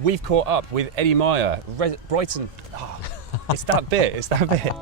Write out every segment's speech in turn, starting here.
We've caught up with Eddie Myer, Brighton. Oh, it's that bit, it's that bit.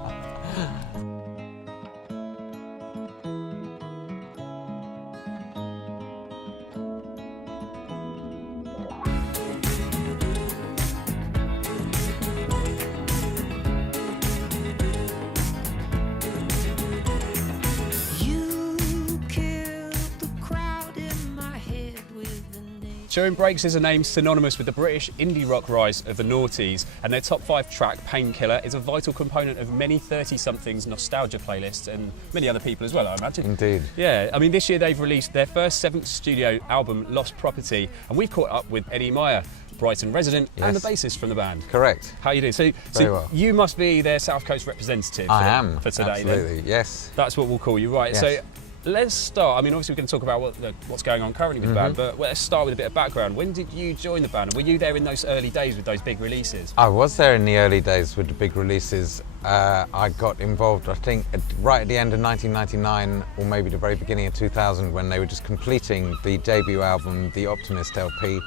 Turin Brakes is a name synonymous with the British indie rock rise of the noughties, and their top 5 track, Painkiller, is a vital component of many 30-somethings nostalgia playlists and many other people as well, I imagine. Indeed. Yeah, I mean, this year they've released their first 7th studio album, Lost Property, and we've caught up with Eddie Myer, Brighton resident, yes, and the bassist from the band. Correct. How you doing? So well. You must be their South Coast representative for today. Absolutely, then. yes. That's what we'll call you, right? Yes. So let's start. I mean, obviously we're going to talk about what's going on currently with the band, but let's start with a bit of background. When did you join the band? Were you there in those early days with those big releases? I was there in the early days with the big releases. I got involved, I think, right at the end of 1999, or maybe the very beginning of 2000, when they were just completing the debut album, The Optimist LP,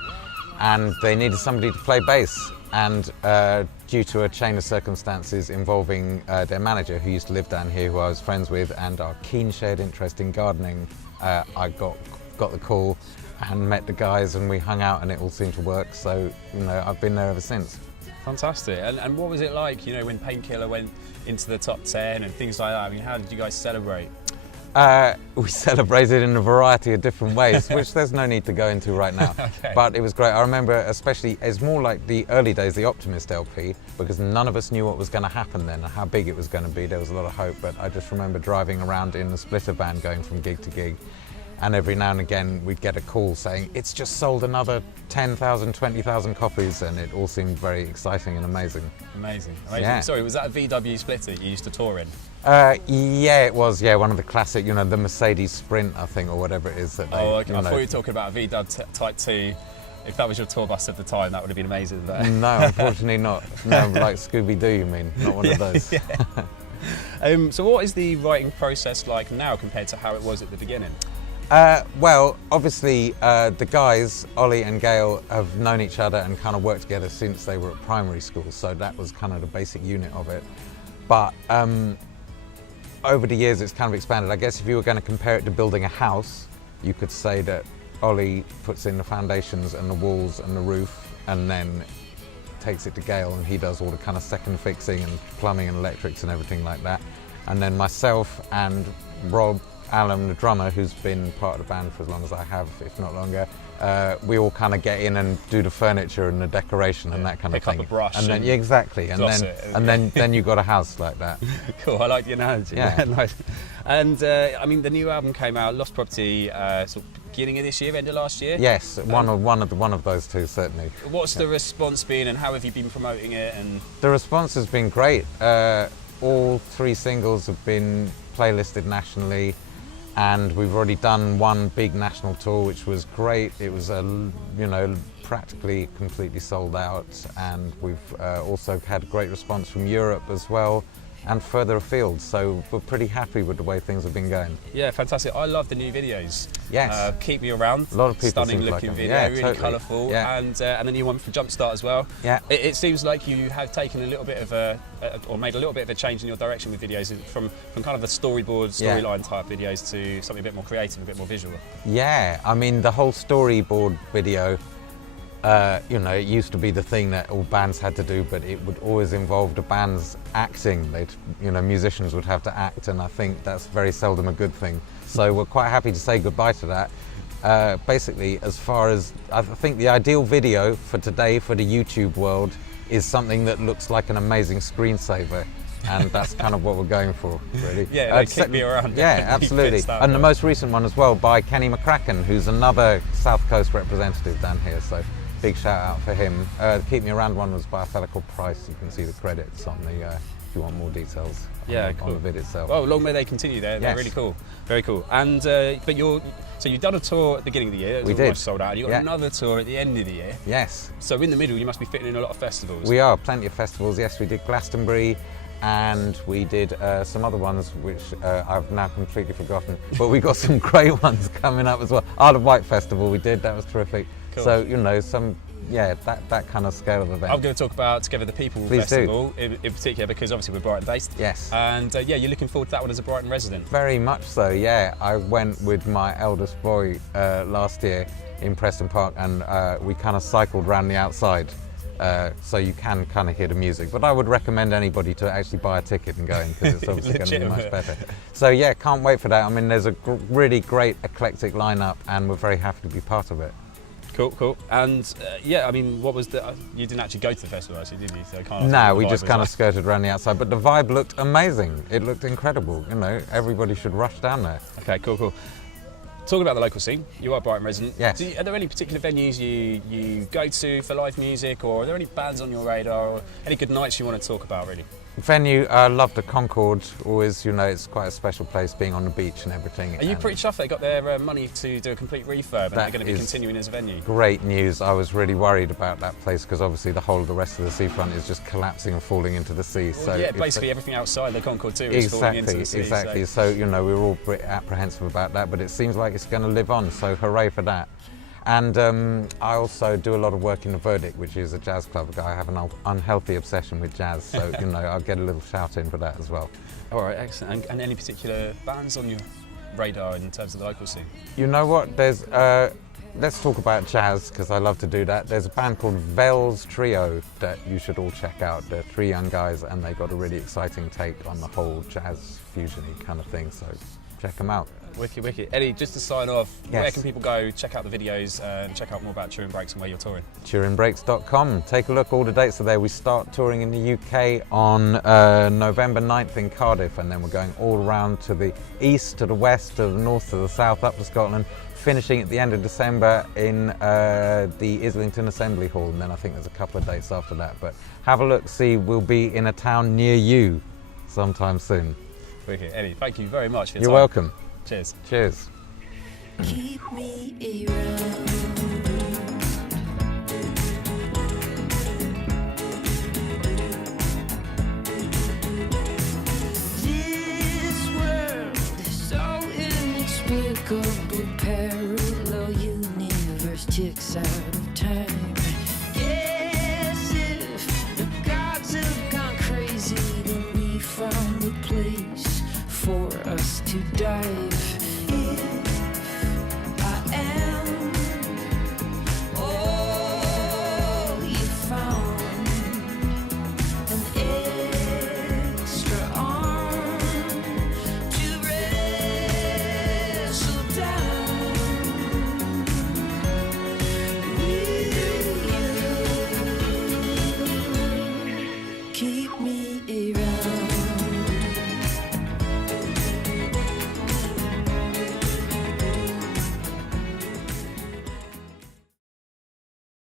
and they needed somebody to play bass. And due to a chain of circumstances involving their manager, who used to live down here, who I was friends with, and our keen shared interest in gardening, I got the call and met the guys, and we hung out, and it all seemed to work. So, you know, I've been there ever since. Fantastic. And what was it like, you know, when Painkiller went into the top 10 and things like that? I mean, how did you guys celebrate? We celebrated in a variety of different ways, which there's no need to go into right now. Okay. But it was great. I remember especially, it's more like the early days, the Optimist LP, because none of us knew what was going to happen then and how big it was going to be. There was a lot of hope, but I just remember driving around in the splitter van going from gig to gig, and every now and again we'd get a call saying, it's just sold another 10,000, 20,000 copies, and it all seemed very exciting and amazing. Amazing. Yeah. Sorry, was that a VW splitter you used to tour in? Yeah, it was. Yeah, one of the classic, you know, the Mercedes Sprint, I think, or whatever it is that they. Oh, okay. I know. thought you were talking about a VW Type 2. If that was your tour bus at the time, that would have been amazing. But No, unfortunately not. No, like Scooby-Doo, you mean? Not one of those. Yeah. So what is the writing process like now compared to how it was at the beginning? Well, obviously, the guys, Ollie and Gail, have known each other and kind of worked together since they were at primary school, so that was kind of the basic unit of it. But over the years, it's kind of expanded. I guess if you were going to compare it to building a house, you could say that Ollie puts in the foundations and the walls and the roof, and then takes it to Gail, and he does all the kind of second fixing and plumbing and electrics and everything like that. And then myself and Rob Allen, the drummer, who's been part of the band for as long as I have, if not longer, we all kind of get in and do the furniture and the decoration and that kind of thing. Pick up a brush and then, yeah, exactly. And then you got a house like that. Cool. I like the analogy. Yeah. Nice. And I mean, the new album came out, Lost Property, sort of beginning of this year, end of last year. Yes, one of those two certainly. What's the response been, and how have you been promoting it? And the response has been great. All 3 singles have been playlisted nationally. And we've already done one big national tour, which was great. It was, you know, practically completely sold out. And we've also had a great response from Europe as well, and further afield. So we're pretty happy with the way things have been going. Yeah, fantastic. I love the new videos. Yes. Keep Me Around. A lot of people stunning seem to looking like them. video, Yeah, really totally. colourful. Yeah. And the new one for Jumpstart as well. Yeah. It seems like you have taken a little bit of or made a little bit of a change in your direction with videos, from kind of a storyline type videos to something a bit more creative, a bit more visual. Yeah, I mean, the whole storyboard video, you know, it used to be the thing that all bands had to do, but it would always involve the band's acting. You know, musicians would have to act, and I think that's very seldom a good thing. So we're quite happy to say goodbye to that. Basically, as far as, I think the ideal video for today for the YouTube world is something that looks like an amazing screensaver. And that's kind of what we're going for, really. Yeah, like Keep Me Around. Yeah, absolutely. And the most recent one as well by Kenny McCracken, who's another South Coast representative down here. So big shout out for him. The Keep Me Around one was by a fella called Price. You can see the credits on the, if you want more details on the vid itself. Well, long may they continue there. They're really cool. Very cool. And but you've done a tour at the beginning of the year. It was almost sold out. You got another tour at the end of the year. Yes. So in the middle, you must be fitting in a lot of festivals. We are, plenty of festivals. Yes, we did Glastonbury, and we did some other ones which I've now completely forgotten. But we got some great ones coming up as well. Isle of Wight Festival we did, that was terrific. Cool. So, you know, some yeah, that kind of scale of event. I'm going to talk about Together the People Please Festival in particular, because obviously we're Brighton-based. Yes. And yeah, you're looking forward to that one as a Brighton resident. Very much so, yeah. I went with my eldest boy last year in Preston Park, and we kind of cycled around the outside. So you can kind of hear the music, but I would recommend anybody to actually buy a ticket and go in, because it's obviously going to be much better. So yeah, can't wait for that. I mean, there's a really great eclectic lineup, and we're very happy to be part of it. Cool, cool. And yeah, I mean, what was the? You didn't actually go to the festival, actually, did you? So kind of no, we just kind of skirted around the outside, but the vibe looked amazing. It looked incredible. You know, everybody should rush down there. Okay, cool, cool. Talking about the local scene, you are a Brighton resident. Yes. Are there any particular venues you go to for live music, or are there any bands on your radar, or any good nights you want to talk about, really? Venue, I love the Concord. Always, you know, it's quite a special place, being on the beach and everything. Are you pretty chuffed they got their money to do a complete refurb, and they're going to be continuing as a venue? Great news. I was really worried about that place, because obviously the whole of the rest of the seafront is just collapsing and falling into the sea. Well, so yeah, basically everything outside the Concord too is falling into the sea. Exactly. So you know, we were all pretty apprehensive about that, but it seems like it's going to live on. So hooray for that. And I also do a lot of work in The Verdict, which is a jazz club. I have an unhealthy obsession with jazz, so you know, I'll get a little shout in for that as well. All right, excellent. And any particular bands on your radar in terms of the local scene? You know what? There's let's talk about jazz, because I love to do that. There's a band called Vels Trio that you should all check out. They're 3 young guys, and they got a really exciting take on the whole jazz fusion-y kind of thing. So check them out. Wicked, wicked. Eddie, just to sign off, yes. Where can people go, check out the videos, and check out more about Turin Brakes and where you're touring? TurinBrakes.com. Take a look, all the dates are there. We start touring in the UK on November 9th in Cardiff, and then we're going all around to the east, to the west, to the north, to the south, up to Scotland, finishing at the end of December in the Islington Assembly Hall, and then I think there's a couple of dates after that. But have a look, see, we'll be in a town near you sometime soon. Wicked. Eddie, thank you very much for your You're time. welcome. Cheers. Cheers. Keep me around. This world is so inexplicable, parallel universe ticks out of time. Yes, if the gods have gone crazy, then we found a place for us to dive. Keep me around.